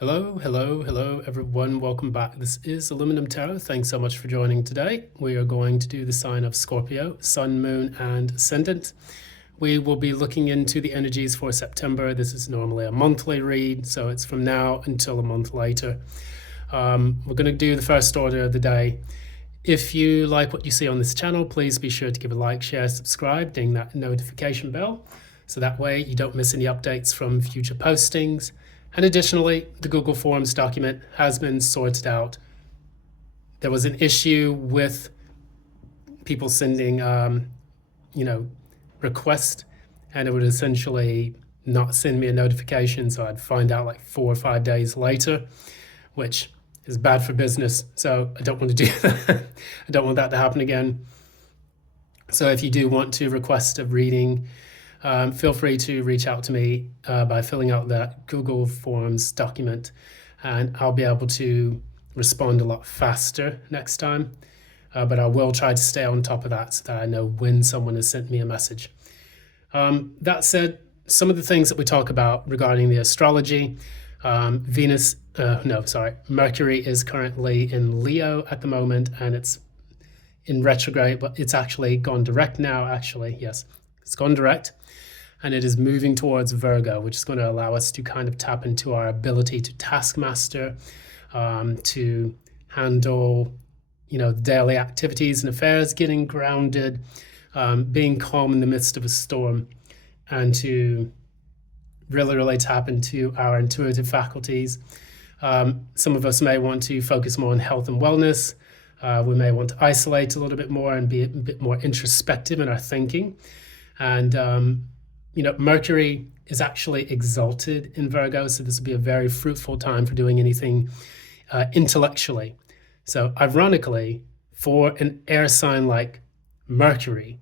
Hello, everyone. Welcome back. This is Aluminum Tarot. Thanks so much for joining today. We are going to do the sign of Scorpio, Sun, Moon, and Ascendant. We will be looking into the energies for September. This is normally a monthly read, so it's from now until a month later. We're going to do the first order of the day. If you like what you see on this channel, please be sure to give a like, share, subscribe, ding that notification bell, so that way you don't miss any updates from future postings. And additionally, the Google Forms document has been sorted out. There was an issue with people sending, requests, and it would essentially not send me a notification, so I'd find out like 4 or 5 days later, which is bad for business. So I don't want to do that. I don't want that to happen again. So if you do want to request a reading, feel free to reach out to me by filling out that Google Forms document, and I'll be able to respond a lot faster next time. But I will try to stay on top of that so that I know when someone has sent me a message. That said, some of the things that we talk about regarding the astrology, Mercury is currently in Leo at the moment, and it's in retrograde, but it's actually gone direct now, yes. It's gone direct, and it is moving towards Virgo, which is going to allow us to kind of tap into our ability to taskmaster, to handle, daily activities and affairs, getting grounded, being calm in the midst of a storm, and to really tap into our intuitive faculties. Some of us may want to focus more on health and wellness. We may want to isolate a little bit more and be a bit more introspective in our thinking. And, Mercury is actually exalted in Virgo, so this will be a very fruitful time for doing anything intellectually. So ironically, for an air sign like Mercury,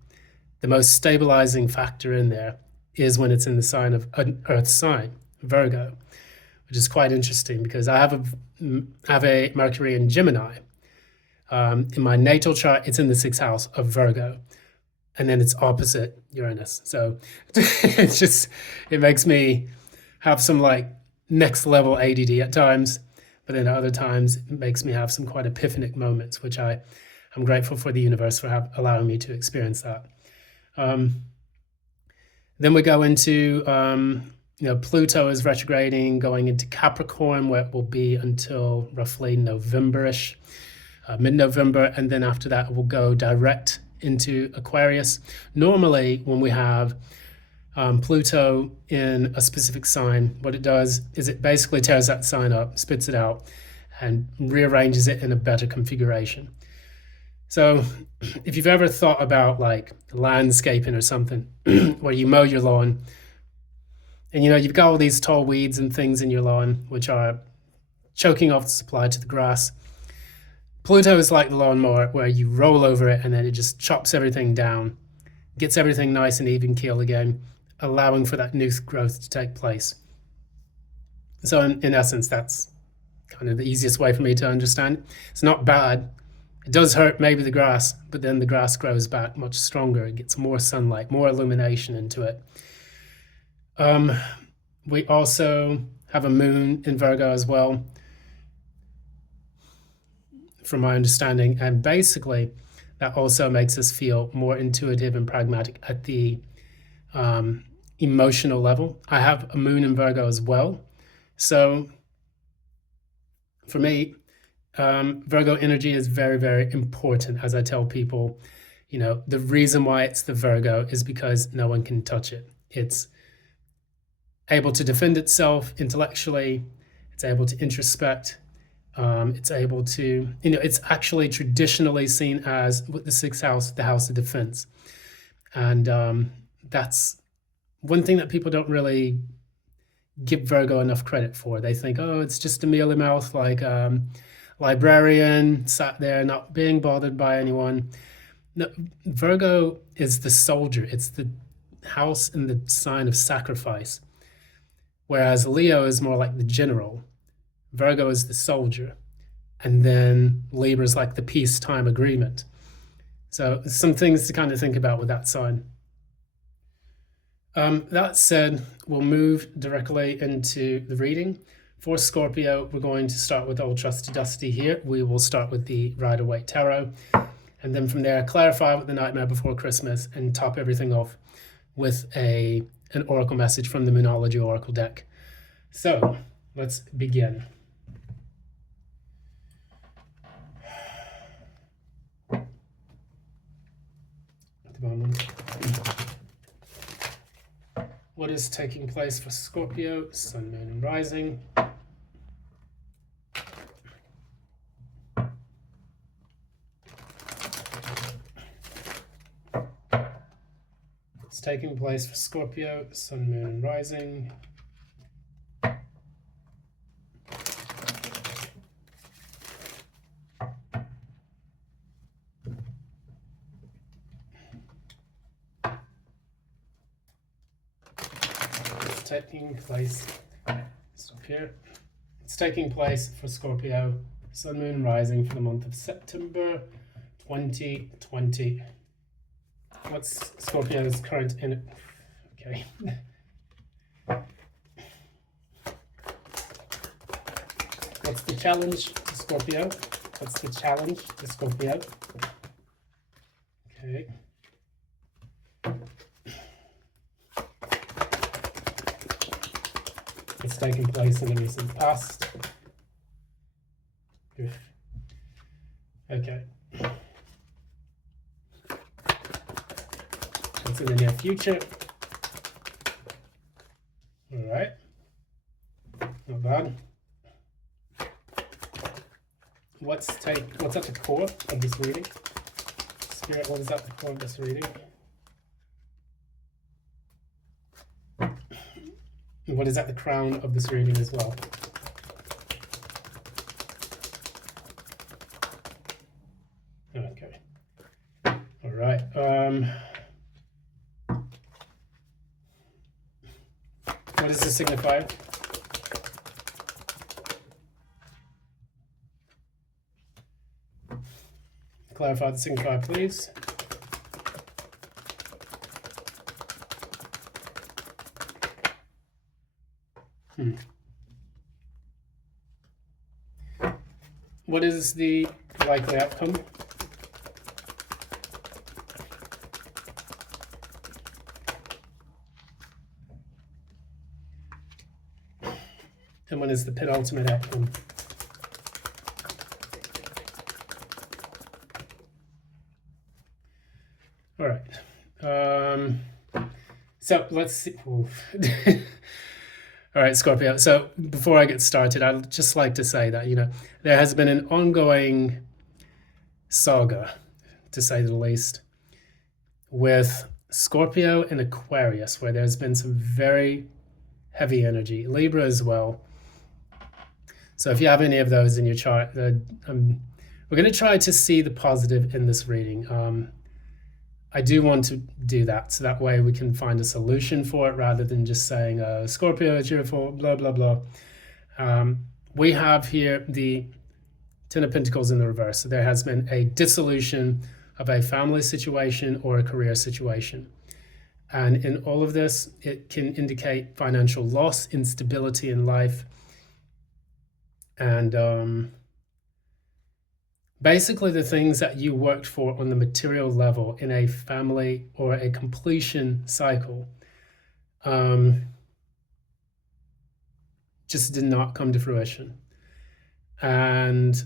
the most stabilizing factor in there is when it's in the sign of an earth sign, Virgo, which is quite interesting because I have a Mercury in Gemini. In my natal chart, it's in the 6th house of Virgo, and then it's opposite Uranus. So it makes me have some like next level ADD at times, but then at other times it makes me have some quite epiphanic moments, which I'm grateful for the universe for allowing me to experience that. Then we go into, Pluto is retrograding, going into Capricorn, where it will be until roughly November-ish, mid-November, and then after that it will go direct into Aquarius. Normally, when we have Pluto in a specific sign, what it does is it basically tears that sign up, spits it out, and rearranges it in a better configuration. So if you've ever thought about like landscaping or something, where you mow your lawn, and you've got all these tall weeds and things in your lawn which are choking off the supply to the grass. Pluto is like the lawnmower, where you roll over it and then it just chops everything down, gets everything nice and even keel again, allowing for that new growth to take place. So in essence, that's kind of the easiest way for me to understand. It's not bad. It does hurt maybe the grass, but then the grass grows back much stronger. It gets more sunlight, more illumination into it. We also have a moon in Virgo as well, from my understanding, and basically that also makes us feel more intuitive and pragmatic at the emotional level. I have a moon in Virgo as well, so for me, Virgo energy is very important. As I tell people, the reason why it's the Virgo is because no one can touch it. It's able to defend itself intellectually, it's able to introspect, it's able to, it's actually traditionally seen as, with the 6th house, the house of defense. And that's one thing that people don't really give Virgo enough credit for. They think, oh, it's just a mealy mouth, like librarian, sat there not being bothered by anyone. No, Virgo is the soldier. It's the house and the sign of sacrifice. Whereas Leo is more like the general. Virgo is the soldier, and then Libra is like the peacetime agreement. So some things to kind of think about with that sign. That said, we'll move directly into the reading. For Scorpio, we're going to start with Old Trusty Dusty here. We will start with the Rider-Waite Tarot, and then from there, clarify with the Nightmare Before Christmas, and top everything off with an oracle message from the Moonology Oracle deck. So, let's begin. At the moment. What is taking place for Scorpio, Sun, Moon, and Rising? What's taking place for Scorpio, Sun, Moon, and Rising? Taking place, stop here. It's taking place for Scorpio, Sun, Moon, and Rising for the month of September 2020. What's Scorpio's current in? Okay. What's the challenge to Scorpio? What's the challenge to Scorpio? Okay. It's taken place in the recent past. Okay. What's in the near future? All right. Not bad. What's at the core of this reading? Spirit, what is at the core of this reading? What is at the crown of this reading as well? Okay. All right. What does this signify? Clarify the signifier, please. What is the likely outcome? And what is the penultimate outcome? All right. So let's see. All right, Scorpio. So before I get started, I'd just like to say that, there has been an ongoing saga, to say the least, with Scorpio and Aquarius, where there's been some very heavy energy. Libra as well. So if you have any of those in your chart, we're going to try to see the positive in this reading. I do want to do that, so that way we can find a solution for it rather than just saying, Scorpio, it's your fault, blah, blah, blah. We have here the Ten of Pentacles in the reverse. So there has been a dissolution of a family situation or a career situation. And in all of this, it can indicate financial loss, instability in life, and basically the things that you worked for on the material level in a family or a completion cycle just did not come to fruition. And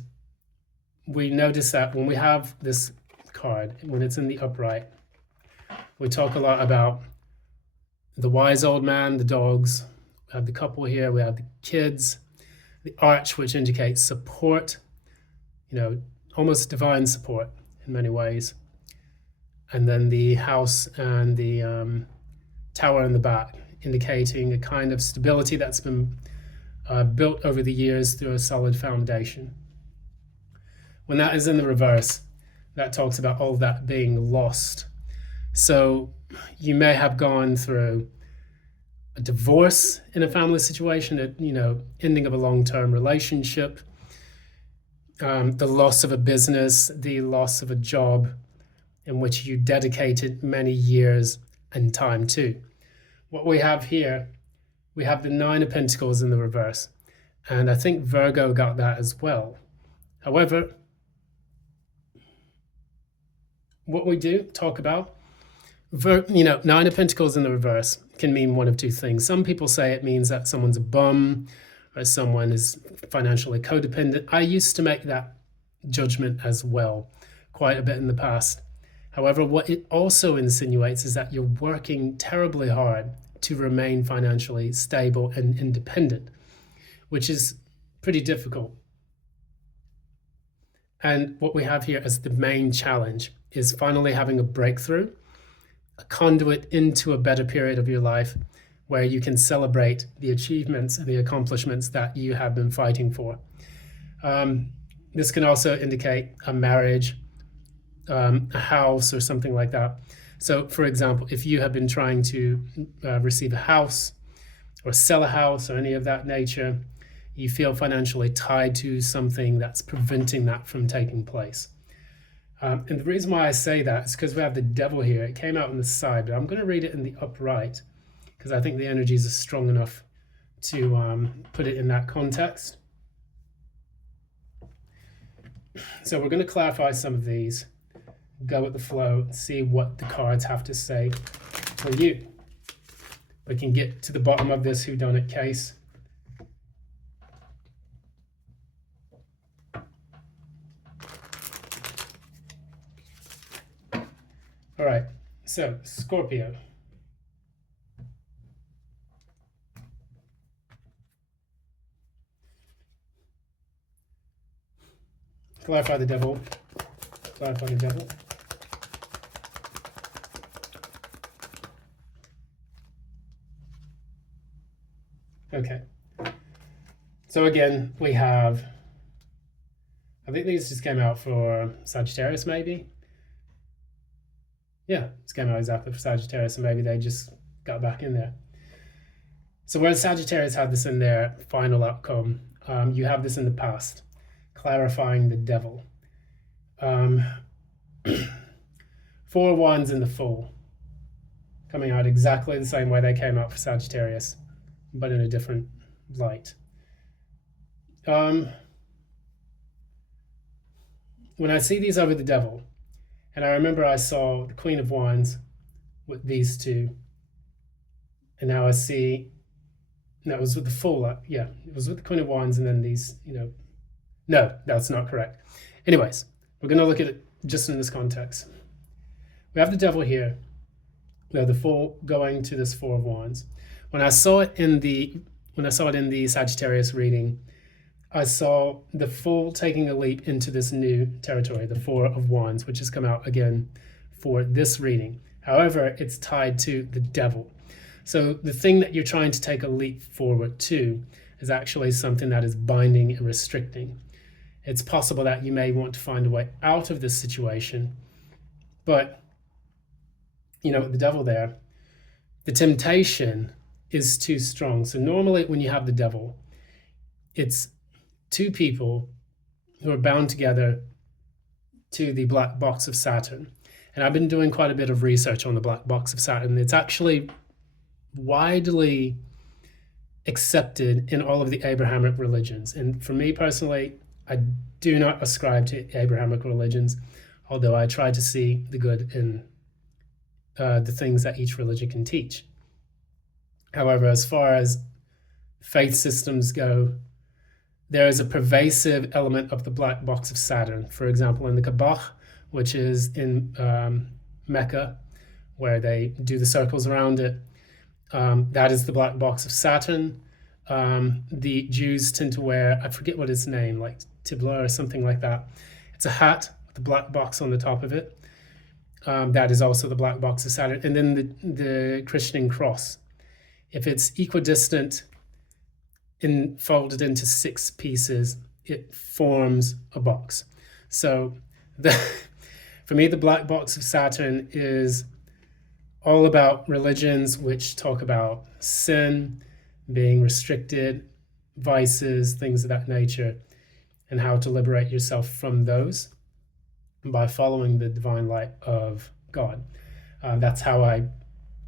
we notice that when we have this card, when it's in the upright, we talk a lot about the wise old man, the dogs, we have the couple here, we have the kids, the arch, which indicates support, almost divine support in many ways. And then the house and the tower in the back, indicating a kind of stability that's been built over the years through a solid foundation. When that is in the reverse, that talks about all of that being lost. So you may have gone through a divorce in a family situation, ending of a long-term relationship, the loss of a business, the loss of a job in which you dedicated many years and time to. What we have here, we have the Nine of Pentacles in the reverse. And I think Virgo got that as well. However, what we do talk about, Nine of Pentacles in the reverse can mean one of two things. Some people say it means that someone's a bum or someone is financially codependent. I used to make that judgment as well quite a bit in the past. However, what it also insinuates is that you're working terribly hard to remain financially stable and independent, which is pretty difficult. And what we have here as the main challenge is finally having a breakthrough, a conduit into a better period of your life where you can celebrate the achievements and the accomplishments that you have been fighting for. This can also indicate a marriage, a house, or something like that. So, for example, if you have been trying to receive a house or sell a house or any of that nature, you feel financially tied to something that's preventing that from taking place. And the reason why I say that is because we have the devil here. It came out on the side, but I'm going to read it in the upright because I think the energies are strong enough to put it in that context. So we're going to clarify some of these, go with the flow, see what the cards have to say for you. We can get to the bottom of this whodunit case. All right, so Scorpio. Clarify the devil. Clarify the devil. Okay. So again, we have, I think these just came out for Sagittarius maybe. Yeah, it's came out exactly for Sagittarius, and maybe they just got back in there. So whereas Sagittarius had this in their final outcome, you have this in the past, clarifying the devil. 4 of Wands in the Fool, coming out exactly the same way they came out for Sagittarius, but in a different light. When I see these over the devil, and I remember I saw the Queen of Wands with these two, and now I see, no, it was with the Fool, yeah, it was with the Queen of Wands and then these, no, that's not correct. Anyways, we're going to look at it just in this context. We have the devil here. We have the Fool going to this 4 of Wands. When I saw it in the Sagittarius reading, I saw the Fool taking a leap into this new territory, the 4 of Wands, which has come out again for this reading. However, it's tied to the devil. So the thing that you're trying to take a leap forward to is actually something that is binding and restricting. It's possible that you may want to find a way out of this situation, but with the devil there, the temptation is too strong. So normally when you have the devil, it's 2 people who are bound together to the black box of Saturn. And I've been doing quite a bit of research on the black box of Saturn. It's actually widely accepted in all of the Abrahamic religions. And for me personally, I do not ascribe to Abrahamic religions, although I try to see the good in the things that each religion can teach. However, as far as faith systems go, there is a pervasive element of the black box of Saturn. For example, in the Kaaba, which is in Mecca, where they do the circles around it, that is the black box of Saturn. The Jews tend to wear, I forget what its name, like tibla or something like that. It's a hat with a black box on the top of it. That is also the black box of Saturn. And then the Christian cross. If it's equidistant, folded into 6 pieces, it forms a box. So for me, the black box of Saturn is all about religions which talk about sin, being restricted, vices, things of that nature, and how to liberate yourself from those by following the divine light of God. That's how I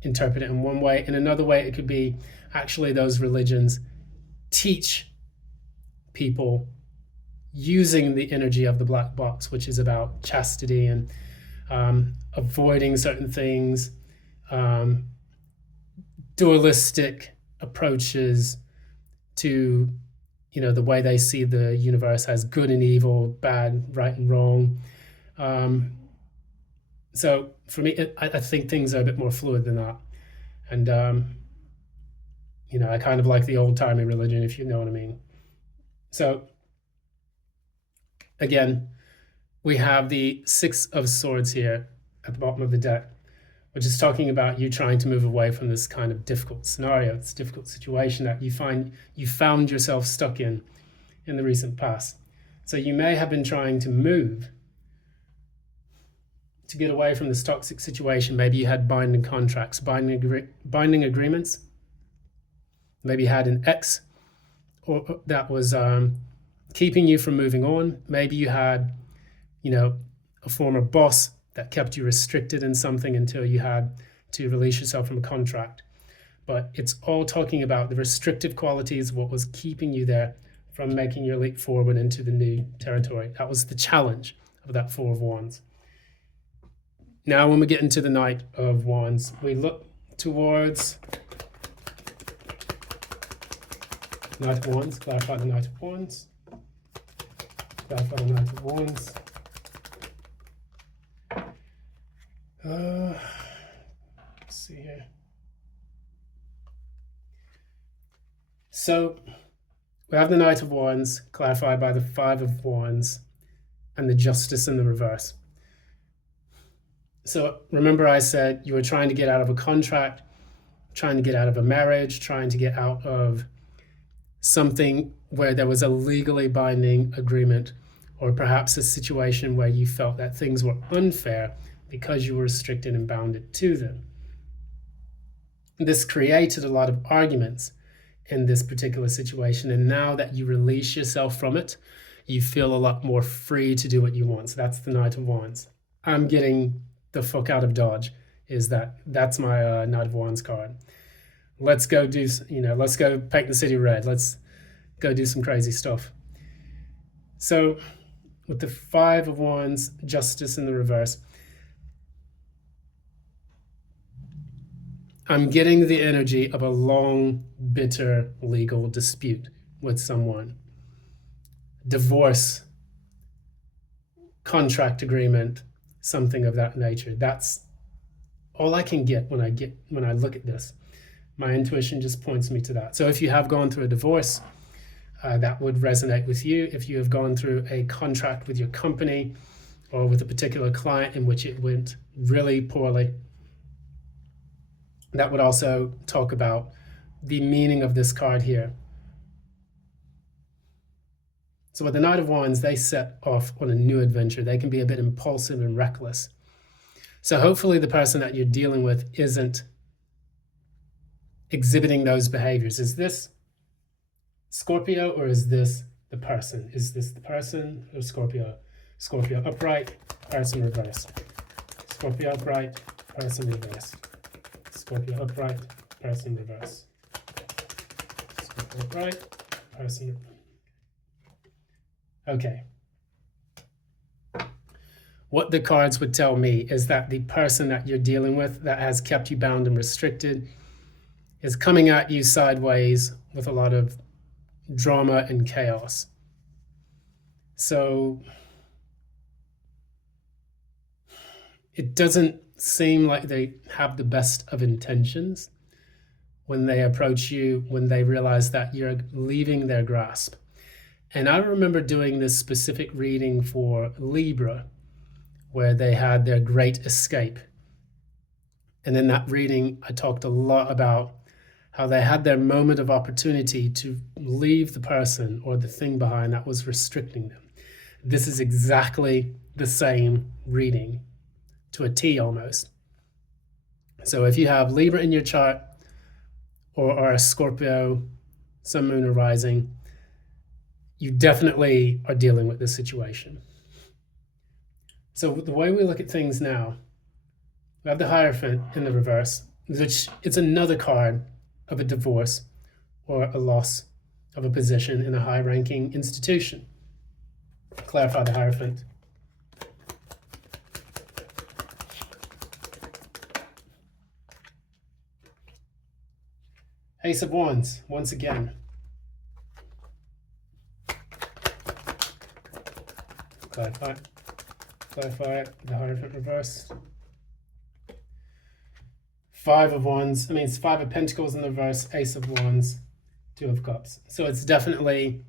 interpret it in one way. In another way, it could be actually those religions teach people using the energy of the black box, which is about chastity and avoiding certain things, dualistic approaches to, you know, the way they see the universe as good and evil, bad, right and wrong. So for me, I think things are a bit more fluid than that. And, you know, I kind of like the old-timey religion, if you know what I mean. So again, we have the Six of Swords here at the bottom of the deck, which is talking about you trying to move away from this kind of difficult scenario, this difficult situation that you found yourself stuck in the recent past. So you may have been trying to move to get away from this toxic situation. Maybe you had binding contracts, binding agreements. Maybe you had an ex or that was keeping you from moving on. Maybe you had, you know, a former boss that kept you restricted in something until you had to release yourself from a contract. But it's all talking about the restrictive qualities, what was keeping you there from making your leap forward into the new territory. That was the challenge of that Four of Wands. Now, when we get into the Knight of Wands, we look towards Knight of Wands, clarify the Knight of Wands, clarify the Knight of Wands. Let's see here. So we have the Knight of Wands clarified by the Five of Wands and the Justice in the reverse. So remember I said you were trying to get out of a contract, trying to get out of a marriage, trying to get out of something where there was a legally binding agreement, or perhaps a situation where you felt that things were unfair because you were restricted and bounded to them. This created a lot of arguments in this particular situation, and now that you release yourself from it, you feel a lot more free to do what you want. So that's the Knight of Wands. I'm getting the fuck out of Dodge, that's my Knight of Wands card. Let's go do, let's go paint the city red. Let's go do some crazy stuff. So with the Five of Wands, Justice in the reverse, I'm getting the energy of a long, bitter legal dispute with someone. Divorce, contract agreement, something of that nature. That's all I can get when I look at this. My intuition just points me to that. So if you have gone through a divorce, that would resonate with you. If you have gone through a contract with your company or with a particular client in which it went really poorly, that would also talk about the meaning of this card here. So with the Knight of Wands, they set off on a new adventure. They can be a bit impulsive and reckless. So hopefully the person that you're dealing with isn't exhibiting those behaviors. Is this Scorpio or is this the person? Is this the person or Scorpio? Scorpio upright, person reversed. Scorpio upright, person reversed. Scorpio upright, person reverse. Scorpio upright, person reverse. Okay. What the cards would tell me is that the person that you're dealing with that has kept you bound and restricted is coming at you sideways with a lot of drama and chaos. So it doesn't seem like they have the best of intentions when they approach you, when they realize that you're leaving their grasp. And I remember doing this specific reading for Libra, where they had their great escape. And in that reading, I talked a lot about how they had their moment of opportunity to leave the person or the thing behind that was restricting them. This is exactly the same reading, to a T almost. So if you have Libra in your chart, or a Scorpio, Sun, Moon, or Rising, you definitely are dealing with this situation. So the way we look at things now, we have the Hierophant in the reverse, which it's another card of a divorce or a loss of a position in a high-ranking institution. Clarify the Hierophant. Ace of Wands, once again. Clarify the Hierophant reverse. Five of Wands, it's Five of Pentacles in the reverse, Ace of Wands, Two of Cups. So it's definitely,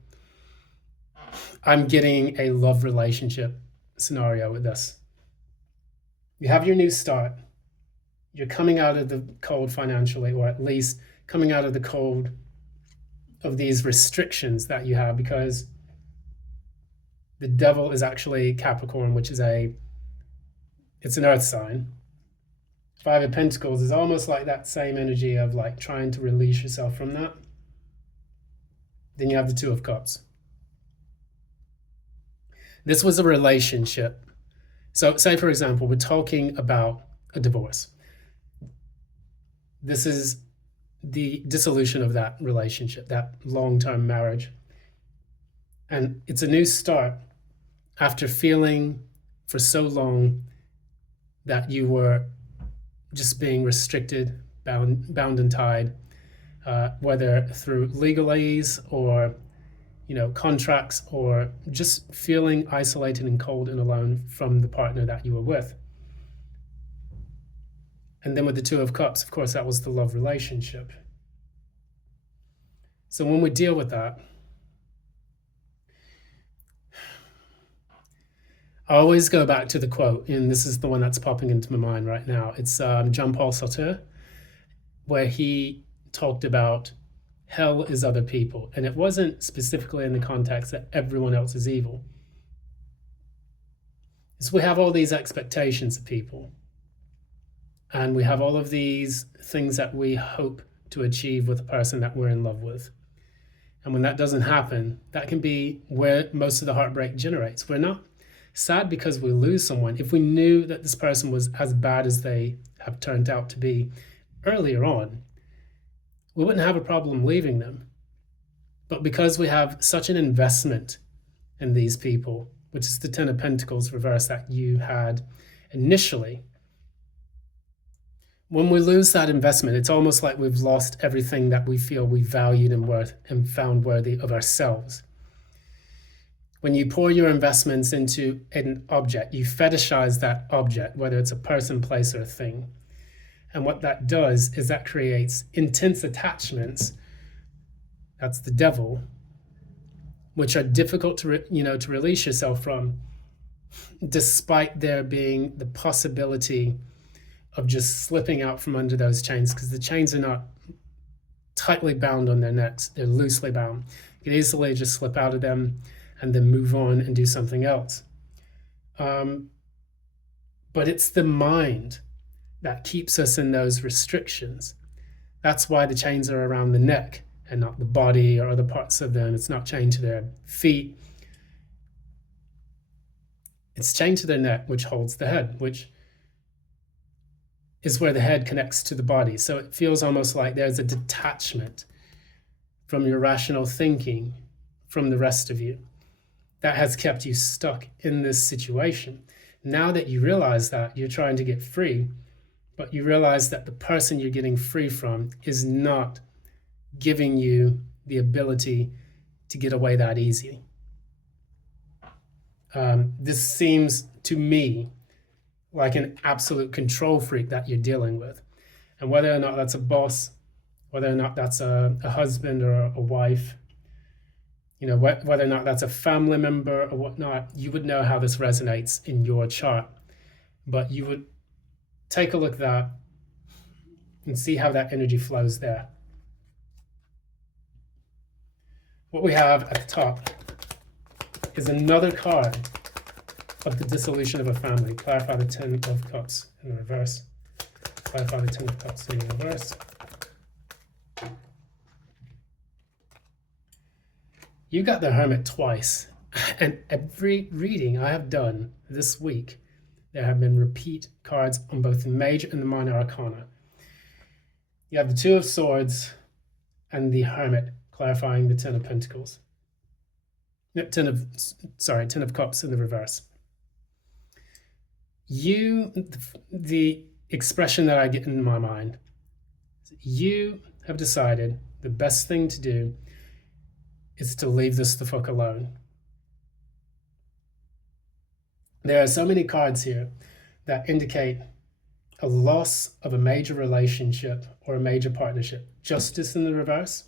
I'm getting a love relationship scenario with this. You have your new start. You're coming out of the cold financially, or at least coming out of the cold of these restrictions that you have, because the devil is actually Capricorn, which is it's an earth sign. Five of Pentacles is almost like that same energy of like trying to release yourself from that. Then you have the Two of Cups. This was a relationship. So say, for example, we're talking about a divorce. This is the dissolution of that relationship, that long-term marriage. And it's a new start after feeling for so long that you were just being restricted, bound and tied, whether through legalese or contracts, or just feeling isolated and cold and alone from the partner that you were with. And then with the Two of Cups, of course, that was the love relationship. So when we deal with that, I always go back to the quote, and this is the one that's popping into my mind right now. It's Jean-Paul Sartre, where he talked about hell is other people. And it wasn't specifically in the context that everyone else is evil. So we have all these expectations of people. And we have all of these things that we hope to achieve with the person that we're in love with. And when that doesn't happen, that can be where most of the heartbreak generates. We're not sad because we lose someone. If we knew that this person was as bad as they have turned out to be earlier on, we wouldn't have a problem leaving them. But because we have such an investment in these people, which is the Ten of Pentacles reverse that you had initially, when we lose that investment, it's almost like we've lost everything that we feel we valued and worth and found worthy of ourselves. When you pour your investments into an object, you fetishize that object, whether it's a person, place, or a thing. And what that does is that creates intense attachments. That's the devil, which are difficult to release yourself from, despite there being the possibility of just slipping out from under those chains, because the chains are not tightly bound on their necks. They're loosely bound. You can easily just slip out of them and then move on and do something else. But it's the mind that keeps us in those restrictions. That's why the chains are around the neck and not the body or other parts of them. It's not chained to their feet. It's chained to their neck, which holds the head, which is where the head connects to the body. So it feels almost like there's a detachment from your rational thinking from the rest of you that has kept you stuck in this situation. Now that you realize that, you're trying to get free, but you realize that the person you're getting free from is not giving you the ability to get away that easy. This seems to me like an absolute control freak that you're dealing with. And whether or not that's a boss, whether or not that's a husband or a wife, whether or not that's a family member or whatnot, you would know how this resonates in your chart. But you would take a look at that and see how that energy flows there. What we have at the top is another card of the dissolution of a family. Clarify the Ten of Cups in the reverse. Clarify the Ten of Cups in the reverse. You got the Hermit twice. And every reading I have done this week, there have been repeat cards on both the Major and the Minor Arcana. You have the Two of Swords and the Hermit clarifying the Ten of Pentacles. No, Ten of Cups in the reverse. The expression that I get in my mind, you have decided the best thing to do is to leave this the fuck alone. There are so many cards here that indicate a loss of a major relationship or a major partnership. Justice in the reverse,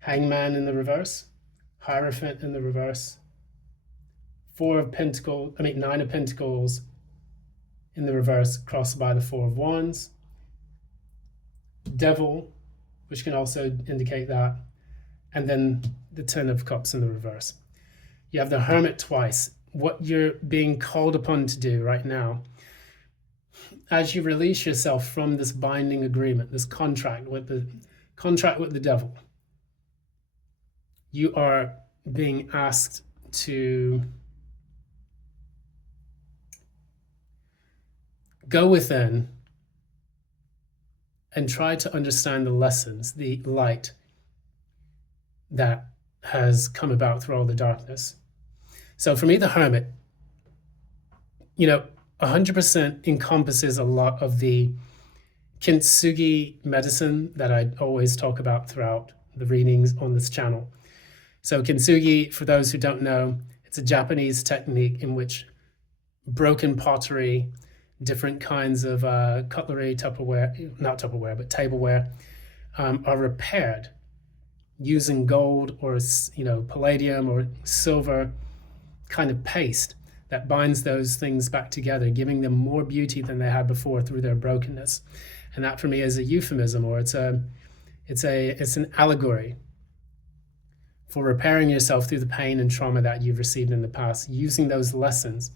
Hangman in the reverse, Hierophant in the reverse, Nine of Pentacles in the reverse, crossed by the Four of Wands, Devil, which can also indicate that, and then the Ten of Cups in the reverse. You have the Hermit twice. What you're being called upon to do right now, as you release yourself from this binding agreement, this contract with the devil, you are being asked to go within and try to understand the lessons, the light that has come about through all the darkness. So for me, the Hermit, 100% encompasses a lot of the kintsugi medicine that I always talk about throughout the readings on this channel. So kintsugi, for those who don't know, it's a Japanese technique in which broken pottery, different kinds of cutlery, not Tupperware, but tableware, are repaired using gold or palladium or silver kind of paste that binds those things back together, giving them more beauty than they had before through their brokenness. And that for me is a euphemism, or it's an allegory for repairing yourself through the pain and trauma that you've received in the past, using those lessons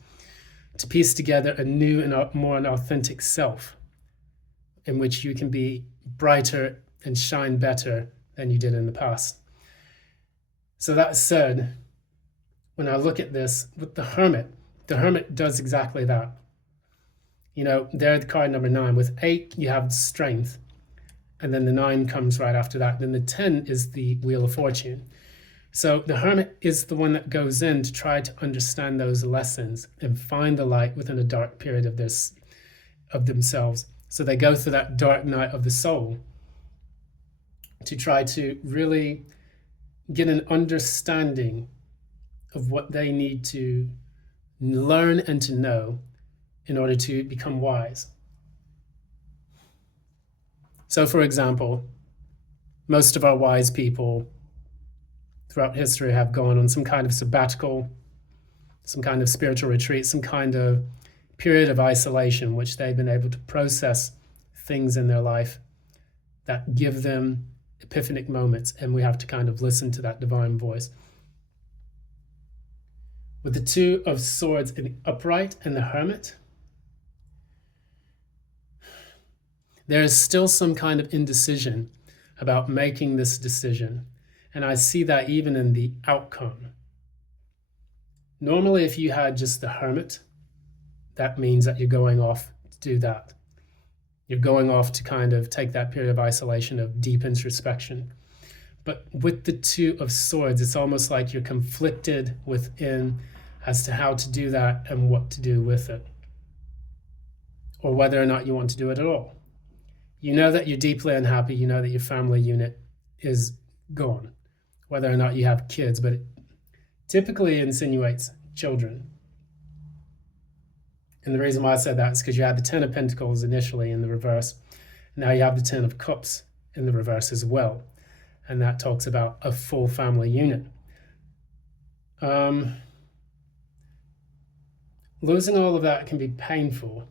to piece together a new and more an authentic self in which you can be brighter and shine better than you did in the past. So that said, when I look at this with the Hermit does exactly that. There the card number 9. With 8, you have strength. And then the 9 comes right after that. Then the 10 is the Wheel of Fortune. So the Hermit is the one that goes in to try to understand those lessons and find the light within a dark period of themselves. So they go through that dark night of the soul to try to really get an understanding of what they need to learn and to know in order to become wise. So for example, most of our wise people throughout history have gone on some kind of sabbatical, some kind of spiritual retreat, some kind of period of isolation, which they've been able to process things in their life that give them epiphanic moments, and we have to kind of listen to that divine voice. With the Two of Swords in the upright and the Hermit, there is still some kind of indecision about making this decision. And I see that even in the outcome. Normally, if you had just the Hermit, that means that you're going off to do that. You're going off to kind of take that period of isolation, of deep introspection. But with the Two of Swords, it's almost like you're conflicted within as to how to do that and what to do with it, or whether or not you want to do it at all. You know that you're deeply unhappy. You know that your family unit is gone, whether or not you have kids, but it typically insinuates children. And the reason why I said that is because you had the Ten of Pentacles initially in the reverse. Now you have the Ten of Cups in the reverse as well. And that talks about a full family unit. Losing all of that can be painful.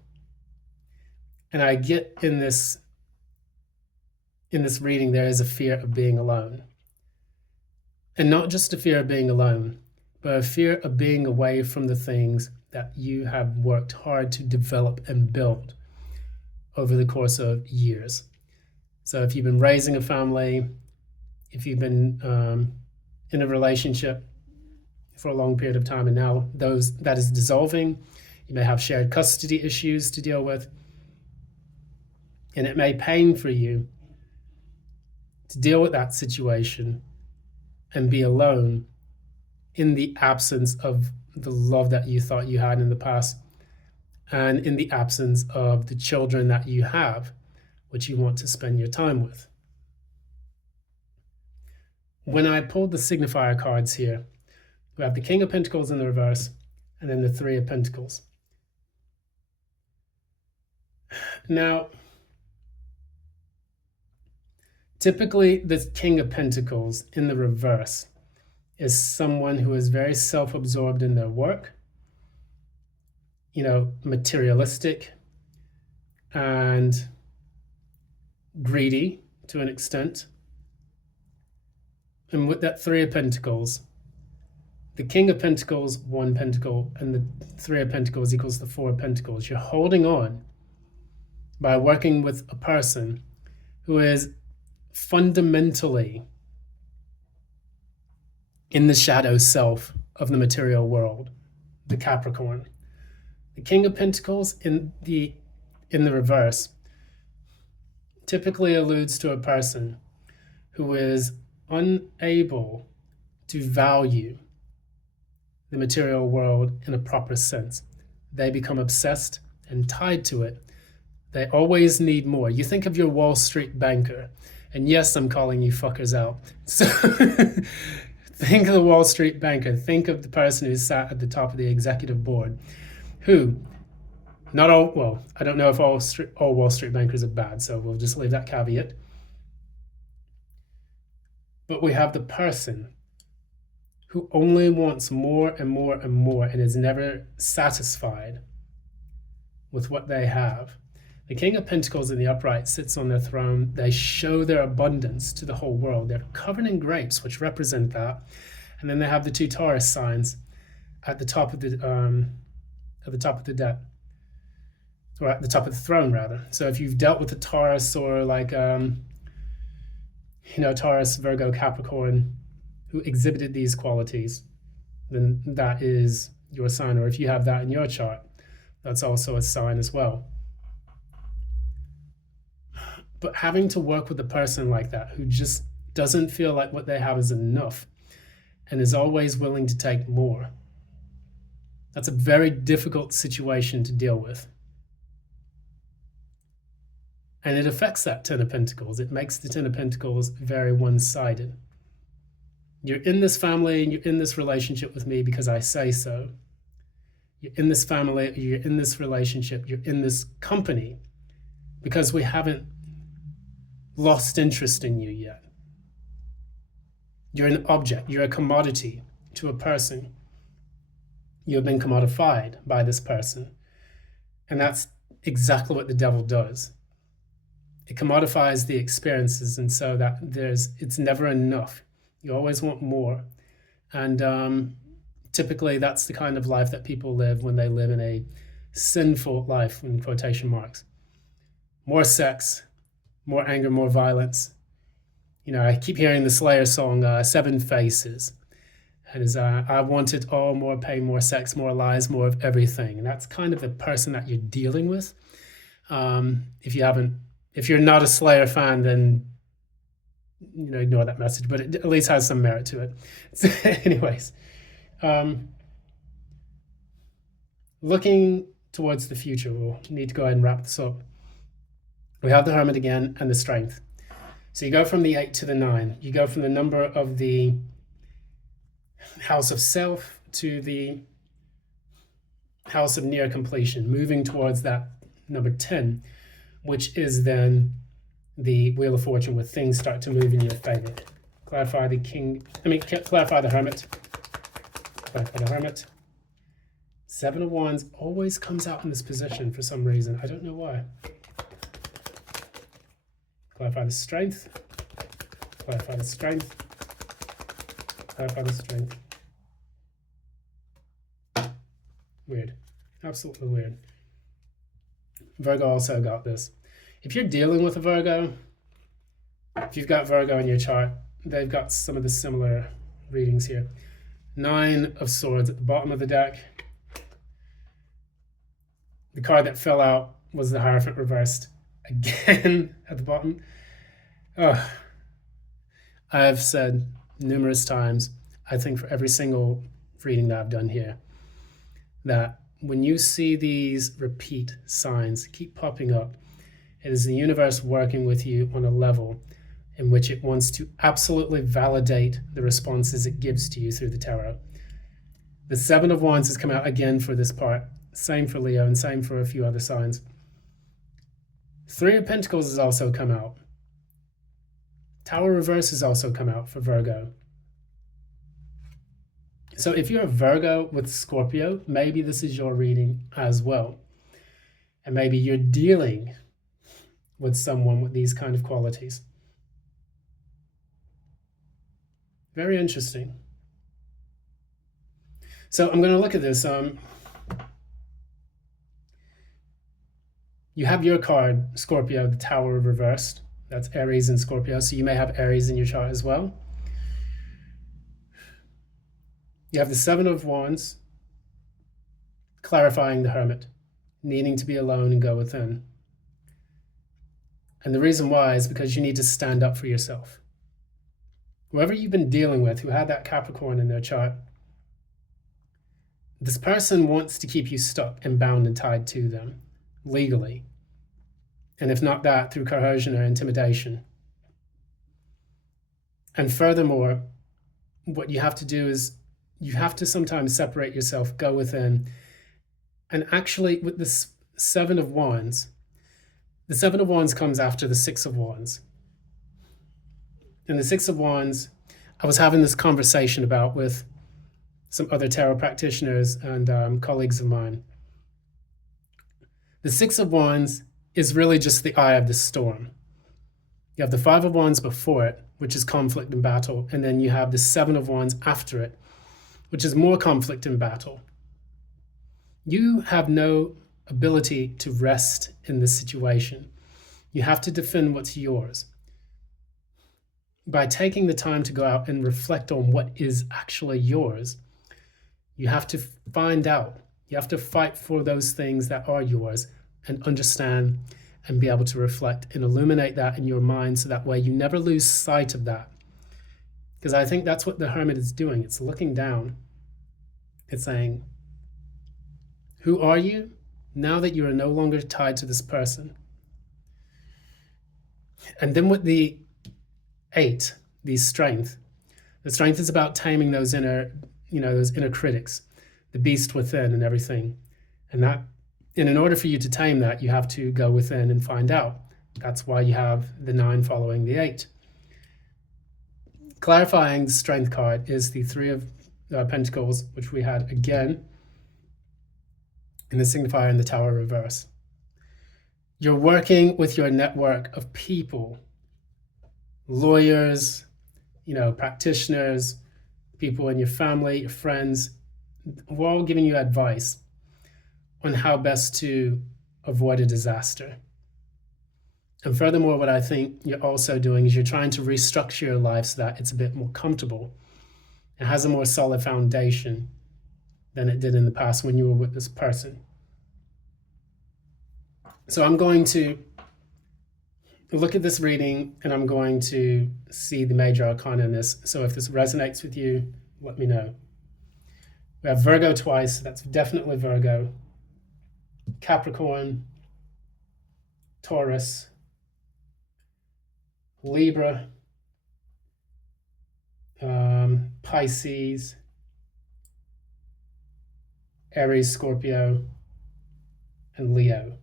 And I get in this reading, there is a fear of being alone. And not just a fear of being alone, but a fear of being away from the things that you have worked hard to develop and build over the course of years. So if you've been raising a family, if you've been in a relationship for a long period of time and now that is dissolving, you may have shared custody issues to deal with, and it may pain for you to deal with that situation and be alone in the absence of the love that you thought you had in the past, and in the absence of the children that you have, which you want to spend your time with. When I pulled the signifier cards here, we have the King of Pentacles in the reverse, and then the Three of Pentacles. Now, typically, the King of Pentacles in the reverse is someone who is very self-absorbed in their work, materialistic and greedy to an extent. And with that Three of Pentacles, the King of Pentacles, 1 pentacle, and the Three of Pentacles equals the 4 of Pentacles. You're holding on by working with a person who is fundamentally in the shadow self of the material world, the Capricorn. The King of Pentacles in the reverse typically alludes to a person who is unable to value the material world in a proper sense. They become obsessed and tied to it. They always need more. You think of your Wall Street banker, and yes, I'm calling you fuckers out. So think of the Wall Street banker. Think of the person who sat at the top of the executive board, who, not all, well, I don't know if all Wall Street bankers are bad, so we'll just leave that caveat. But we have the person who only wants more and more and more and is never satisfied with what they have. The King of Pentacles in the upright sits on their throne. They show their abundance to the whole world. They're covered in grapes, which represent that. And then they have the 2 Taurus signs at the top of the deck, or at the top of the throne, rather. So if you've dealt with a Taurus or Taurus, Virgo, Capricorn, who exhibited these qualities, then that is your sign. Or if you have that in your chart, that's also a sign as well. But having to work with a person like that who just doesn't feel like what they have is enough and is always willing to take more, that's a very difficult situation to deal with. And it affects that 10 of Pentacles. It makes the 10 of Pentacles very one-sided. You're in this family and you're in this relationship with me because I say so. You're in this family, you're in this relationship, you're in this company because we haven't lost interest in you yet. You're an object, you're a commodity to a person. You've been commodified by this person. And that's exactly what the devil does. It commodifies the experiences, and so that it's never enough. You always want more. And typically that's the kind of life that people live when they live in a sinful life, in quotation marks. More sex, more anger, more violence. I keep hearing the Slayer song, 7 Faces. And it's, I want it all, more pain, more sex, more lies, more of everything. And that's kind of the person that you're dealing with. If you're not a Slayer fan, then ignore that message, but it at least has some merit to it. So anyways, looking towards the future, we'll need to go ahead and wrap this up. We have the Hermit again and the Strength. So you go from the 8 to the 9. You go from the number of the House of Self to the House of Near Completion, moving towards that number 10, which is then the Wheel of Fortune, where things start to move in your favor. Clarify the Hermit. Clarify the Hermit. 7 of Wands always comes out in this position for some reason. I don't know why. Clarify the Strength. Clarify the Strength. Clarify the Strength. Weird. Absolutely weird. Virgo also got this. If you're dealing with a Virgo, if you've got Virgo in your chart, they've got some of the similar readings here. 9 of Swords at the bottom of the deck. The card that fell out was the Hierophant reversed again at the bottom. Oh, I've said numerous times, I think for every single reading that I've done here, that when you see these repeat signs keep popping up, it is the universe working with you on a level in which it wants to absolutely validate the responses it gives to you through the tarot. The Seven of Wands has come out again for this part. Same for Leo and same for a few other signs. Three of Pentacles has also come out. Tower reverse has also come out for Virgo. So if you're a Virgo with Scorpio, maybe this is your reading as well. And maybe you're dealing with someone with these kind of qualities. Very interesting. So I'm going to look at this. You have your card, Scorpio, the Tower reversed. That's Aries and Scorpio. So you may have Aries in your chart as well. You have the Seven of Wands, clarifying the Hermit, needing to be alone and go within. And the reason why is because you need to stand up for yourself. Whoever you've been dealing with, who had that Capricorn in their chart, this person wants to keep you stuck and bound and tied to them legally. And if not that, through coercion or intimidation. And furthermore, what you have to do is you have to sometimes separate yourself, go within. And actually, with this Seven of Wands, the Seven of Wands comes after the Six of Wands. And the Six of Wands, I was having this conversation about with some other tarot practitioners and colleagues of mine. The Six of Wands is really just the eye of the storm. You have the Five of Wands before it, which is conflict and battle, and then you have the Seven of Wands after it, which is more conflict and battle. You have no ability to rest in this situation. You have to defend what's yours. By taking the time to go out and reflect on what is actually yours, you have to find out. You have to fight for those things that are yours and understand and be able to reflect and illuminate that in your mind so that way you never lose sight of that. Because I think that's what the Hermit is doing. It's looking down. It's saying, who are you now that you are no longer tied to this person? And then with the Eight, the strength is about taming those inner, those inner critics, the beast within and everything. And in order for you to tame that, you have to go within and find out. That's why you have the 9 following the 8. Clarifying the strength card is the Three of Pentacles, which we had again in the signifier in the Tower reverse. You're working with your network of people, lawyers, practitioners, people in your family, your friends, who are all giving you advice on how best to avoid a disaster. And furthermore, what I think you're also doing is you're trying to restructure your life so that it's a bit more comfortable. It has a more solid foundation than it did in the past when you were with this person. So I'm going to look at this reading and I'm going to see the major arcana in this. So if this resonates with you, let me know. We have Virgo twice, so that's definitely Virgo. Capricorn, Taurus, Libra, Pisces, Aries, Scorpio, and Leo.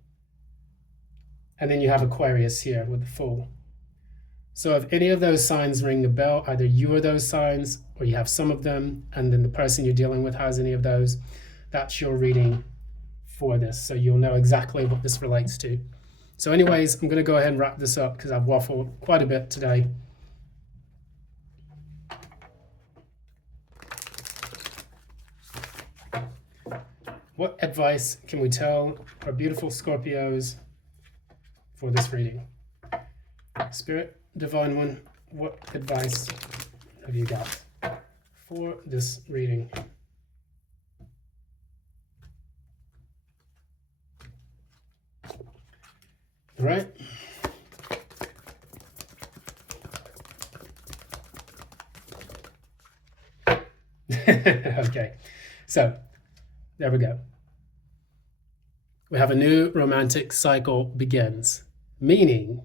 And then you have Aquarius here with the Fool. So if any of those signs ring a bell, either you are those signs or you have some of them, and then the person you're dealing with has any of those, that's your reading for this. So you'll know exactly what this relates to. So anyways, I'm going to go ahead and wrap this up because I've waffled quite a bit today. What advice can we tell our beautiful Scorpios for this reading? Spirit, Divine One, what advice have you got for this reading? All right. Okay, so there we go. We have a new romantic cycle begins, meaning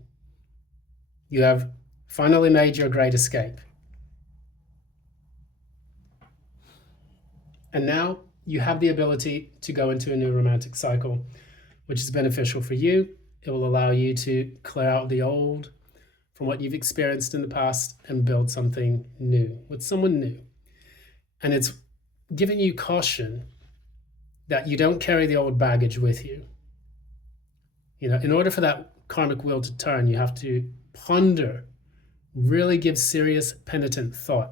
you have finally made your great escape. And now you have the ability to go into a new romantic cycle, which is beneficial for you. It will allow you to clear out the old from what you've experienced in the past and build something new with someone new. And it's giving you caution that you don't carry the old baggage with you. You know, in order for that karmic wheel to turn, you have to ponder, really give serious, penitent thought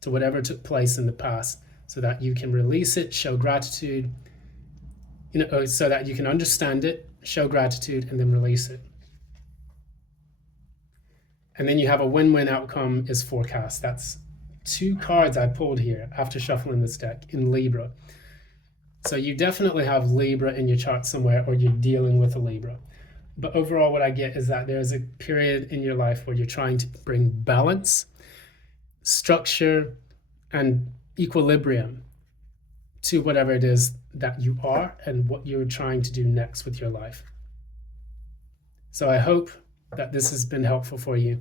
to whatever took place in the past so that you can release it, show gratitude, so that you can understand it, show gratitude, and then release it. And then you have a win-win outcome is forecast. That's 2 cards I pulled here after shuffling this deck in Libra. So you definitely have Libra in your chart somewhere, or you're dealing with a Libra. But overall, what I get is that there's a period in your life where you're trying to bring balance, structure, and equilibrium to whatever it is that you are and what you're trying to do next with your life. So I hope that this has been helpful for you.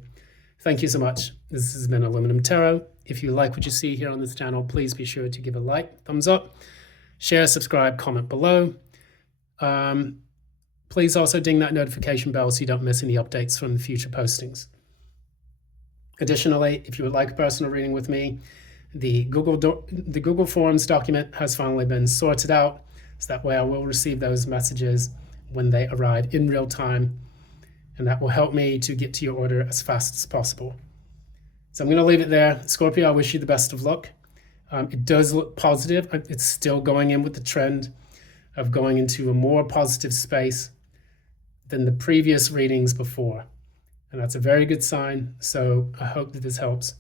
Thank you so much. This has been Aluminum Tarot. If you like what you see here on this channel, please be sure to give a like, thumbs up, share, subscribe, comment below. Please also ding that notification bell so you don't miss any updates from the future postings. Additionally, if you would like a personal reading with me, the Google Forms document has finally been sorted out, so that way I will receive those messages when they arrive in real time, and that will help me to get to your order as fast as possible. So I'm going to leave it there. Scorpio, I wish you the best of luck. It does look positive. It's still going in with the trend of going into a more positive space than the previous readings before. And that's a very good sign. So I hope that this helps.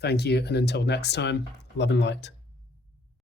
Thank you. And until next time, love and light.